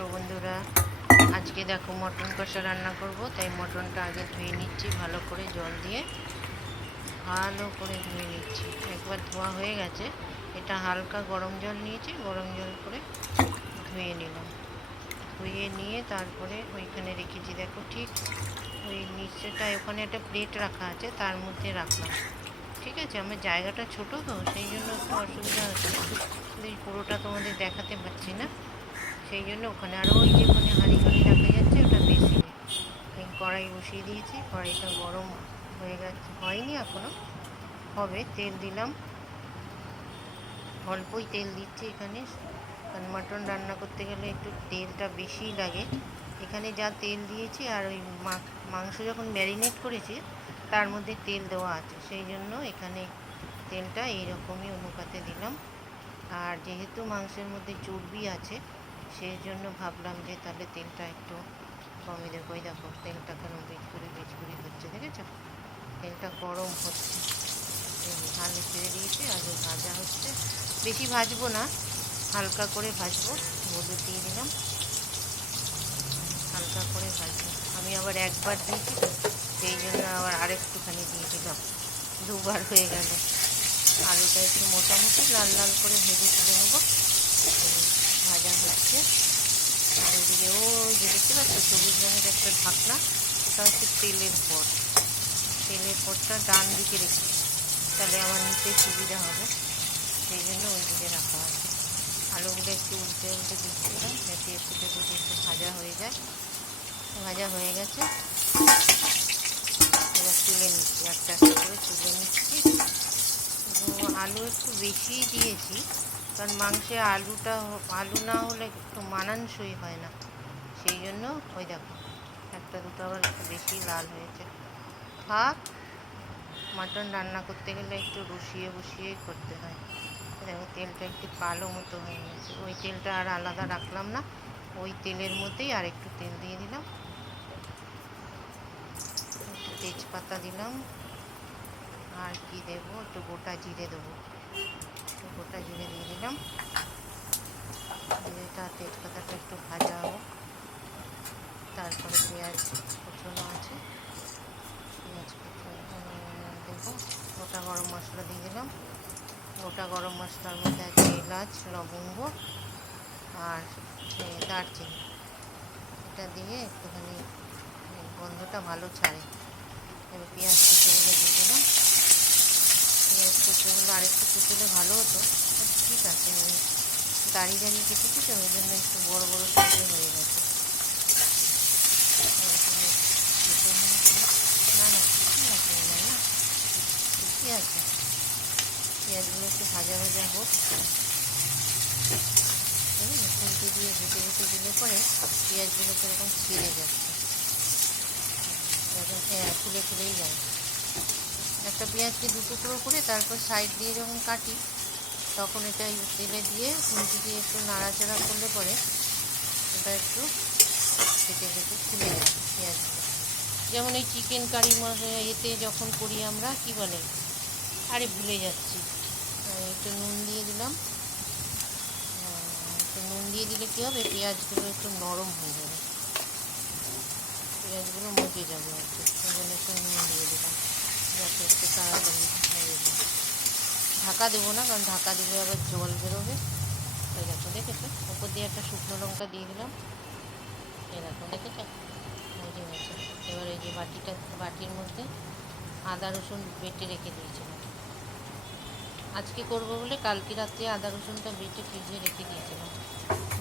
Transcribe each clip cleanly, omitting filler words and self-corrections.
Hello বন্ধুরা, আজকে দেখো মটন কষা রান্না করব। তাই মটনটা আগে ধুয়ে নিচ্ছি ভালো করে, জল দিয়ে ভালো করে ধুয়ে নিচ্ছি। একবার ধোয়া হয়ে গেছে। এটা হালকা গরম জল নিয়েছি, গরম জল করে ধুয়ে নিলাম। ধুয়ে নিয়ে তারপরে ওইখানে রেখেছি, দেখো ঠিক ওই নিচেটা, ওখানে একটা প্লেট রাখা আছে, তার মধ্যে রাখলাম। ঠিক আছে, আমার জায়গাটা ছোট তো, সেই জন্য একটু অসুবিধা হচ্ছে, পুরোটা তোমাদের দেখাতে পারছি না। সেই জন্য ওখানে আরও ওই যে ওখানে হাঁড়ি হাঁড়ি দেখা যাচ্ছে, ওটা বেসিনে এই কড়াই বসিয়ে দিয়েছি। কড়াইটা গরম হয়ে গেছে, হয়নি এখনও, হবে। তেল দিলাম, অল্পই তেল দিচ্ছি এখানে, কারণ মাটন রান্না করতে গেলে একটু তেলটা বেশিই লাগে। এখানে যা তেল দিয়েছি, আর ওই মাংস যখন ম্যারিনেট করেছি তার মধ্যে তেল দেওয়া আছে, সেই জন্য এখানে তেলটা এইরকমই অনুপাতে দিলাম। আর যেহেতু মাংসের মধ্যে চর্বি আছে, সেই জন্য ভাবলাম যে তাহলে তেলটা একটু কমই দেবো। ওই দেখো তেলটা কেন বেচকুড়ি হচ্ছে, দেখেছো? তেলটা গরম হচ্ছে। আলু ছেড়ে দিয়েছি, আলু ভাজা হচ্ছে। বেশি ভাজবো না, হালকা করে ভাজবো। হলুদ দিয়ে দিলাম, হালকা করে ভাজবো। আমি আবার একবার দিয়েছি তো, সেই জন্য আবার আরেকটুখানি দিয়ে দিলাম, দুবার হয়ে গেল। আলুটা একটু মোটামুটি লাল লাল করে ভেজে তুলে নেবো। ভাজা হচ্ছে। আর ওইদিকে যে দেখতে পাচ্ছ সবুজ রঙের একটা ঢাকনা, ওটা হচ্ছে তেলের পট। তেলের পটটা ডান দিকে রেখেছি, তাহলে আমার নিতে সুবিধা হবে, সেই জন্য ওই দিকে রাখা আছে। আলুগুলো একটু উল্টে উল্টে দিচ্ছিলাম, যাতে এপিটে পিঠে একটু ভাজা হয়ে যায়। ভাজা হয়ে গেছে, এবার তুলে নিচ্ছি, একটা একটা করে তুলে নিচ্ছি। আলু একটু বেশি দিয়েছি, কারণ মাংসে আলু না হলে একটু মানানসই হয় না, সেই জন্য। ওই দেখো একটা দুটো আবার একটু বেশি লাল হয়েছে। থাক, মাটন রান্না করতে গেলে একটু বসিয়েই করতে হয়। দেখো তেলটা একটু কালো মতো হয়ে গেছে, ওই তেলটা আর আলাদা রাখলাম না, ওই তেলের মধ্যেই আর একটু তেল দিয়ে দিলাম। একটু তেজপাতা দিলাম, আর কি দেবো, একটু গোটা জিরে দেবো। একটু গোটা জিরে দিয়ে দিলাম। জিরেটা তেজপাতাটা একটু ভাজা হোক, তারপরে পেঁয়াজ কুচনো আছে, পেঁয়াজ কুচনো দেবো। গোটা গরম মশলা দিয়ে দিলাম। গোটা গরম মশলার মধ্যে আছে এলাচ, লবঙ্গ আর দারচিনি। এটা দিয়ে একটুখানি গন্ধটা ভালো ছাড়ে। এবার পেঁয়াজ কুচোগুলো দিয়ে দিলাম। পেঁয়াজ কুচোগুলো আরেকটু কুচোলে ভালো হতো, ঠিক আছে। আমি দাঁড়িয়ে কেটেছি তো, ওই জন্য একটু বড় বড় টুকরো হয়ে গেছে। না না, ঠিকই আছে মনে হয়, না ঠিকই আছে। পেঁয়াজগুলো একটু ভাজা ভাজা হোক, খুন্তি দিয়ে ঘুটে দিলে পরে পেঁয়াজগুলো কীরকম ছিঁড়ে যাচ্ছে, এরকম খুলেই যায়। একটা পেঁয়াজকে দু টুকরো করে তারপর সাইড দিয়ে যখন কাটি, তখন এটা তেলে দিয়ে খুন্তি দিয়ে একটু নাড়াচাড়া করলে পরে ওটা একটু কেটে খুলে যায় পেঁয়াজগুলো। যেমন এই চিকেন কারি এতে যখন করি আমরা, কি বলে, আরে ভুলে যাচ্ছি, একটু নুন দিয়ে দিলাম। একটু নুন দিয়ে দিলে কী হবে, পেঁয়াজগুলো একটু নরম হয়ে যাবে, পেঁয়াজগুলো মজে যাবে আর কি। সেই জন্য একটু নুন দিয়ে দিলাম, যাতে একটু তাড়াতাড়ি হয়ে যায়। ঢাকা দেবো না, কারণ ঢাকা দিলে আবার জল বেরোবে। ওই দেখো, দেখেছো, ওপর দিয়ে একটা শুকনো লঙ্কা দিয়ে দিলাম। এই দেখো, দেখেছো, মজে গেছে। এবার এই যে বাটির মধ্যে আদা রসুন বেটে রেখে দিয়েছিলাম, আজকে করবো বলে কালকে রাত্রে আদা রসুনটা বেটে ফ্রিজে রেখে দিয়েছিলাম।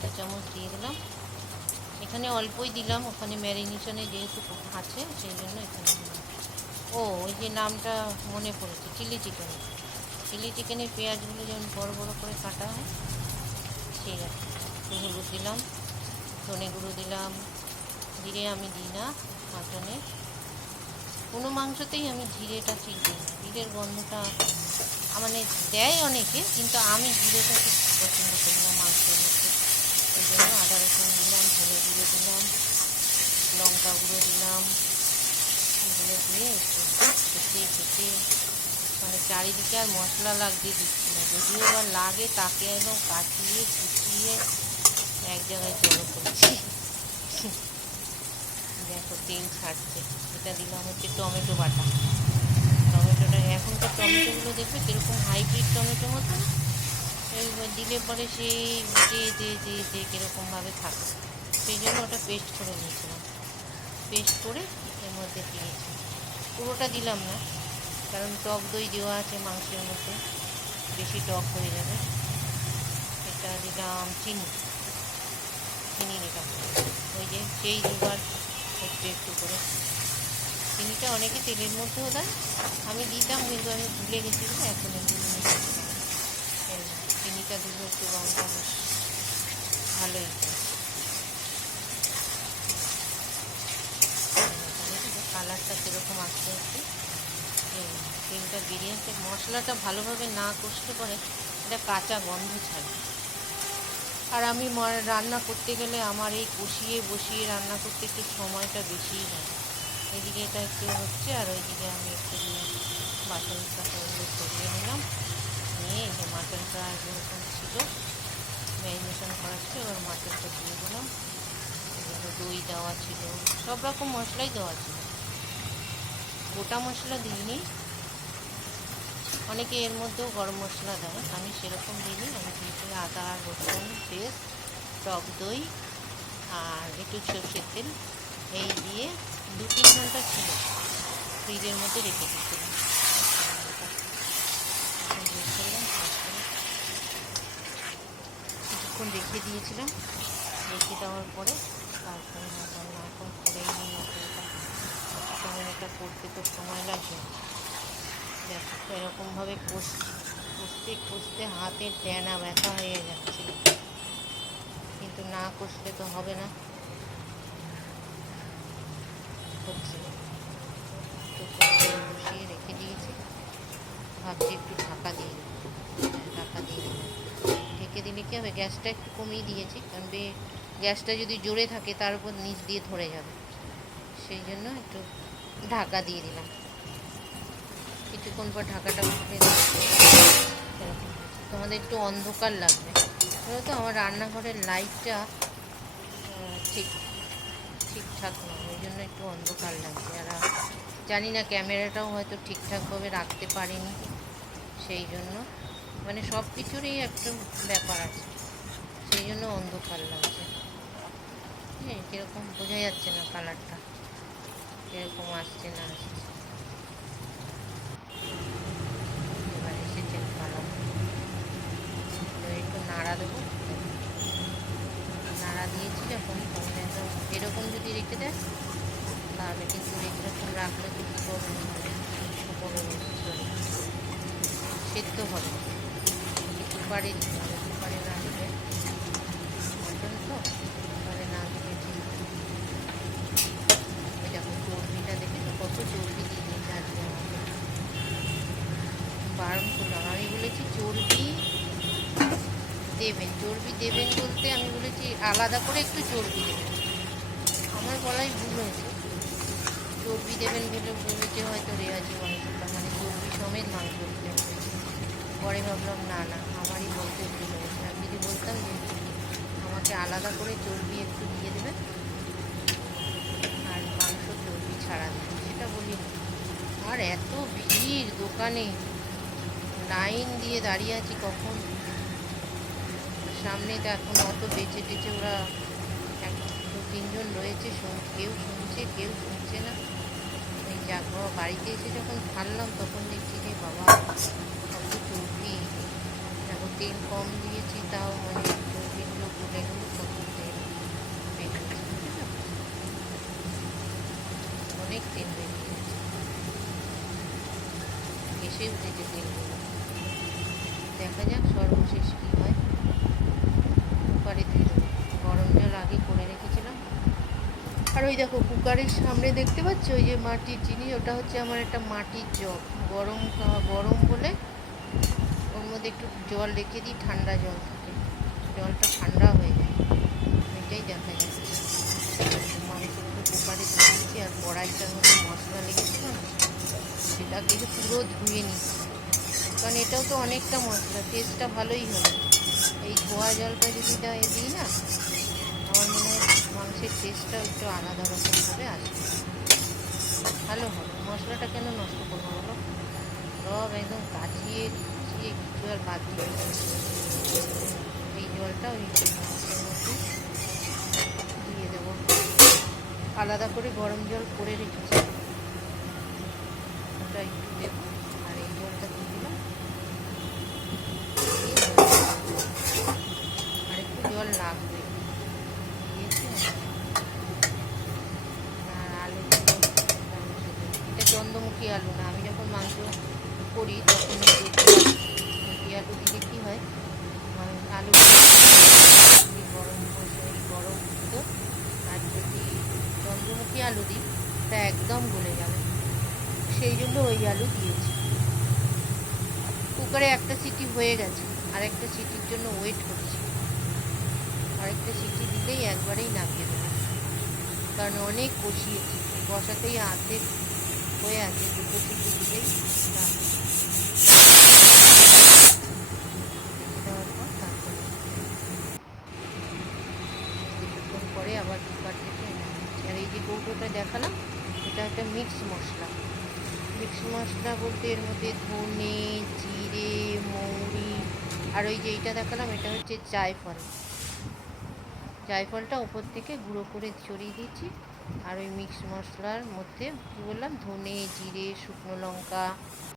2 চামচ দিয়ে দিলাম। এখানে অল্পই দিলাম, ওখানে ম্যারিনেশনে যেহেতু আছে, সেই জন্য এখানে দিলাম। ওই যে নামটা মনে পড়েছে, চিলি চিকেনের পেঁয়াজগুলো যেমন বড় বড় করে কাটা হয়, সেই আর কি। একটু হলুদ দিলাম, ধনে গুঁড়ো দিলাম। জিরে আমি দিই না মাটনে, কোনো মাংসতেই আমি জিরেটা ঠিক দিই না। জিরের গন্ধটা মানে দেয় অনেকে, কিন্তু আমি জিরেটা ঠিক পছন্দ করি না মাংসের মধ্যে। ওই জন্য আদা রসুন দিলাম, ধনে গুঁড়ো দিলাম, লঙ্কা গুঁড়ো দিলাম। এগুলো দিয়ে একটু কেটে মানে চারিদিকে আর মশলা লাগিয়ে দিচ্ছি না, যদিও বা লাগে তাকে একদম কাটিয়ে কুচিয়ে এক জায়গায় জড়ো করছি। দেখো তেল ছাড়ছে। এটা দিলাম হচ্ছে টমেটো বাটা। টমেটোটা এখনকার টমেটোগুলো দেখবে কীরকম হাইব্রিড টমেটো মতো না, এইবার দিলে পরে সেই যে কীরকমভাবে থাকে, সেই জন্য ওটা পেস্ট করে নিয়েছিলাম। পেস্ট করে এর মধ্যে দিয়েছি। পুরোটা দিলাম না, কারণ টক দই দেওয়া আছে মাংসের মধ্যে, বেশি টক হয়ে যাবে। এটা দিলাম চিনি দিলাম, ওই যে সেই দুবার একটু একটু করে। চিনিটা অনেকে তেলের মধ্যেও দেয়, আমি দিতাম কিন্তু আমি ভুলে গেছি, এখন একটু চিনিটা দিলে একটু রঙটা বেশ ভালোই। কালারটা কীরকম আসতে হচ্ছে, তেলটা বেরিয়ে আসছে। মশলাটা ভালোভাবে না কষলে পরে এটা কাঁচা গন্ধ ছাড়ে। আর আমি রান্না করতে গেলে আমার এই কষিয়ে বসিয়ে রান্না করতে একটু সময়টা বেশিই লাগে। এদিকে এটা একটু হচ্ছে, আর ওইদিকে আমি একটু বাসনটা সরিয়ে নিলাম, নিয়ে এই যে মাটনটা যেরকম ছিল ম্যারিনেশন করা ছিল, এবার মাটনটা দিয়ে দিলাম। দই দেওয়া ছিল, সব রকম মশলাই দেওয়া ছিল, গোটা মশলা দিইনি। অনেকে এর মধ্যেও গরম মশলা দেয়, আমি সেরকম দিইনি। আমি দিয়েছি আদা রসুন পেস্ট, টক দই আর একটু সরষের তেল, এই দিয়ে 2-3 ঘন্টা ছিল ফ্রিজের মধ্যে রেখে দিয়েছিলাম। কিছুক্ষণ রেখে দিয়েছিলাম, রেখে দেওয়ার পরে তারপরে রান্না এখন করেই নিয়ে এটা করতে তো সময় লাগবে। দেখো এরকমভাবে কষতে কষতে হাতের ডেনা ব্যথা হয়ে যাচ্ছে, কিন্তু না কষলে তো হবে না। হচ্ছে তো বসিয়ে রেখে দিয়েছি, ভাবছি একটু ঢাকা দিয়ে দিলাম। ঢেকে দিলে কী হবে, গ্যাসটা একটু কমিয়ে দিয়েছি, কারণ গ্যাসটা যদি জোরে থাকে তার উপর নিচ দিয়ে ধরে যাবে, সেই জন্য একটু ঢাকা দিয়ে দিলাম। কিছুক্ষণ পর ঢাকাটা খুলে তোমাদের একটু অন্ধকার লাগবে, বলো তো আমার রান্নাঘরের লাইটটা ঠিকঠাক নয়, ওই জন্য একটু অন্ধকার লাগছে। আর জানি না ক্যামেরাটাও হয়তো ঠিকঠাকভাবে রাখতে পারিনি, সেই জন্য মানে সব কিছুরই একটু ব্যাপার আছে, সেই জন্য অন্ধকার লাগছে। হ্যাঁ, কীরকম বোঝা যাচ্ছে না, কালারটা কীরকম আসছে না আসছে। এবার এসেছে কালার, একটু নাড়া দেবো। নাড়া দিয়েছি যখন, তখন এরকম যদি রেখে দেয় তাহলে কিন্তু এরকম রাখলে তো কী করবে, সেদ্ধ হবে। কুকারে কুকারে না দিলে মটন তো, কুকারে না দিলে ঠিক। ওই দেখো চর্বিটা দেখেছো, কত চর্বি দিয়ে দিয়েছে আজকে আমাকে, বারণ করলাম। আমি বলেছি চর্বি দেবেন বলতে আমি বলেছি আলাদা করে একটু চর্বি দেবেন, আমার বলাই ভুল হয়েছে। চর্বি দেবেন বলে বলেছে হয়তো রেওয়াজি মাংসটা, মানে চর্বি সমেত মাংস দিতে হয়েছে। পরে ভাবলাম না আমারই বলতে ভুল হয়েছে। আমি যদি বলতাম যে আমাকে আলাদা করে চর্বি একটু দিয়ে দেবেন আর মাংস চর্বি ছাড়া দেবেন, সেটা বলি। আর এত ভিড় দোকানে, লাইন দিয়ে দাঁড়িয়ে আছি কখন। সামনে তো এখন অত বেঁচে টেচে ওরা 2-3 জন রয়েছে, কেউ শুনছে কেউ শুনছে না। এই বাড়িতে এসে যখন ছাড়লাম তখন দেখছি যে বাবা কত চর্বি, এখন তেল কম দিয়েছি তাও মানে চর্বিগুলো গলে গেলো, কত তেল বেরিয়েছে, অনেক তেল বেরিয়েছে, এসে উঠেছে তেলগুলো। দেখা যাক সর্বশেষ কী হয়। কুকারে গরম জল আগে করে রেখেছিলাম। আর ওই দেখো কুকারের সামনে দেখতে পাচ্ছ ওই যে মাটির জিনিস, ওটা হচ্ছে আমার একটা মাটির জগ। গরম বলে ওর মধ্যে একটু জল রেখে দিই, ঠান্ডা জল থাকে, জলটা ঠান্ডা হয়ে যায়, এটাই দেখা যাচ্ছে। মাংসগুলো কুকারে দিয়েছি, আর কড়াইটার মধ্যে মশলা লেগেছিল না, সেটাকে পুরো ধুয়ে নিচ্ছি, কারণ এটাও তো অনেকটা মশলা, টেস্টটা ভালোই হবে। এই ধোয়া জলটা যদি দিই না মাছের টেস্টটা একটু আলাদা রকমভাবে আসবে, ভালো হবে। মশলাটা কেন নষ্ট করবো বলো, সব একদম কাচিয়ে কুচিয়ে কিছু আর বাদ দিয়ে এই জলটা ওই মাছের মধ্যে দিয়ে দেবো। আলাদা করে গরম জল করে রেখেছি, ওটা একটু দেবো, আর এই জলটা দিয়ে দিলাম। আর একটু জল লাগবে দিয়েছি। আর আলু এটা চন্দ্রমুখী আলু না, আমি যখন মাংস করি তখন দেশি আলু দিলে কী হয়, আলু গরম গরম তো, আর যদি চন্দ্রমুখী আলু দিই তা একদম গলে যাবে, সেই জন্য ওই আলু দিয়েছি। কুকারে একটা সিটি হয়ে গেছে, আর একটা সিটির জন্য ওয়েট করছি। আরেকটা সিটি দিলেই একবারেই নামিয়ে দেবো, কারণ অনেক কষিয়েছি, বসাতেই আর্ধেক হয়ে আছে, দুটো সিটি দিলেই দেওয়ার পর তারপরে কিছুক্ষণ পরে আবার কুকার থেকে নামিয়েছি। আর এই যে কৌটোটা দেখালাম, এটা একটা মিক্স মশলা। মিক্স মশলা বলতে এর মধ্যে ধনে, জিরে, মৌরি, আর ওই যে এইটা দেখালাম এটা হচ্ছে জায়ফল। জায়ফলটা ওপর থেকে গুঁড়ো করে ছড়িয়ে দিয়েছি। আর ওই মিক্স মশলার মধ্যে কী বললাম, ধনে, জিরে, শুকনো লঙ্কা,